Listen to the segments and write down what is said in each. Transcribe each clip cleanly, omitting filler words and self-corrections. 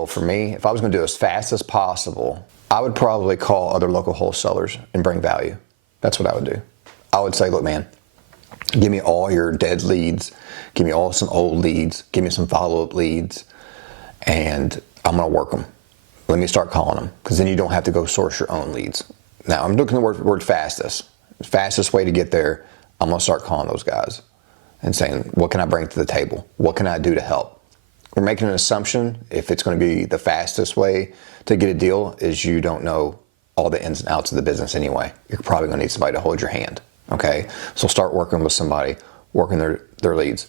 Well, for me, if I was going to do it as fast as possible, I would probably call other local wholesalers and bring value. That's what I would do. I would say, look, man, give me all your dead leads. Give me all some old leads. Give me some follow-up leads. And I'm going to work them. Let me start calling them, because then you don't have to go source your own leads. Now, I'm looking at the word fastest. The fastest way to get there, I'm going to start calling those guys and saying, what can I bring to the table? What can I do to help? We're making an assumption if it's going to be the fastest way to get a deal is you don't know all the ins and outs of the business anyway. You're probably going to need somebody to hold your hand, okay? So start working with somebody, working their leads.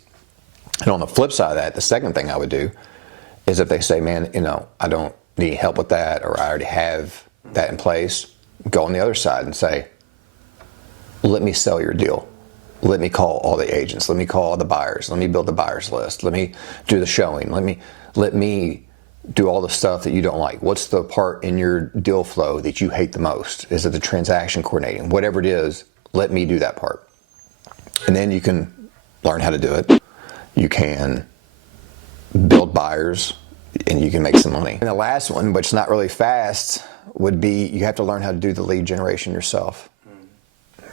And on the flip side of that, the second thing I would do is if they say, man, I don't need help with that, or I already have that in place, go on the other side and say, let me sell your deal. Let me call all the agents. Let me call all the buyers. Let me build the buyers list. Let me do the showing. Let me do all the stuff that you don't like. What's the part in your deal flow that you hate the most? Is it the transaction coordinating? Whatever it is, let me do that part. And then you can learn how to do it. You can build buyers and you can make some money. And the last one, which is not really fast, would be you have to learn how to do the lead generation yourself.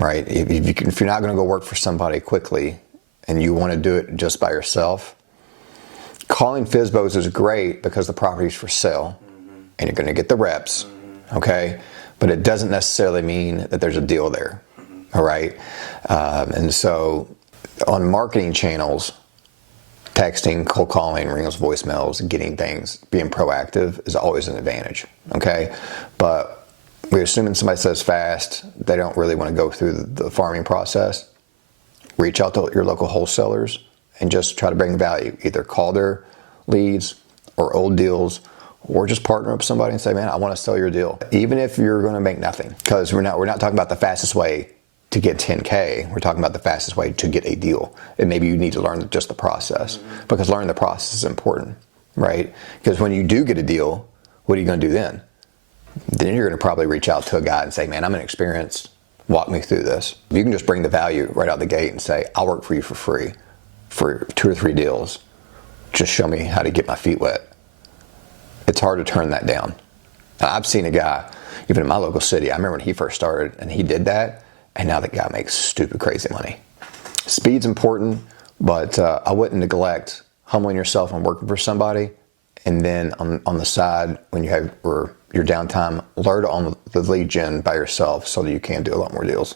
Right? If you're not going to go work for somebody quickly and you want to do it just by yourself, calling FSBOs is great because the property's for sale and you're going to get the reps, okay? But it doesn't necessarily mean that there's a deal there, all right? And so on marketing channels, texting, cold calling, ringing those voicemails, getting things, being proactive is always an advantage, okay? But we're assuming somebody says fast, they don't really want to go through the farming process. Reach out to your local wholesalers and just try to bring value. Either call their leads or old deals, or just partner up with somebody and say, man, I want to sell your deal. Even if you're going to make nothing, because we're not talking about the fastest way to get 10K. We're talking about the fastest way to get a deal. And maybe you need to learn just the process, because learning the process is important, right? Because when you do get a deal, what are you going to do then? Then you're going to probably reach out to a guy and say, man, I'm inexperienced. Walk me through this. You can just bring the value right out the gate and say, I'll work for you for free for 2 or 3 deals. Just show me how to get my feet wet. It's hard to turn that down. I've seen a guy, even in my local city, I remember when he first started and he did that, and now the guy makes stupid crazy money. Speed's important, but I wouldn't neglect humbling yourself and working for somebody. And then on the side, when you have your downtime, learn on the lead gen by yourself so that you can do a lot more deals.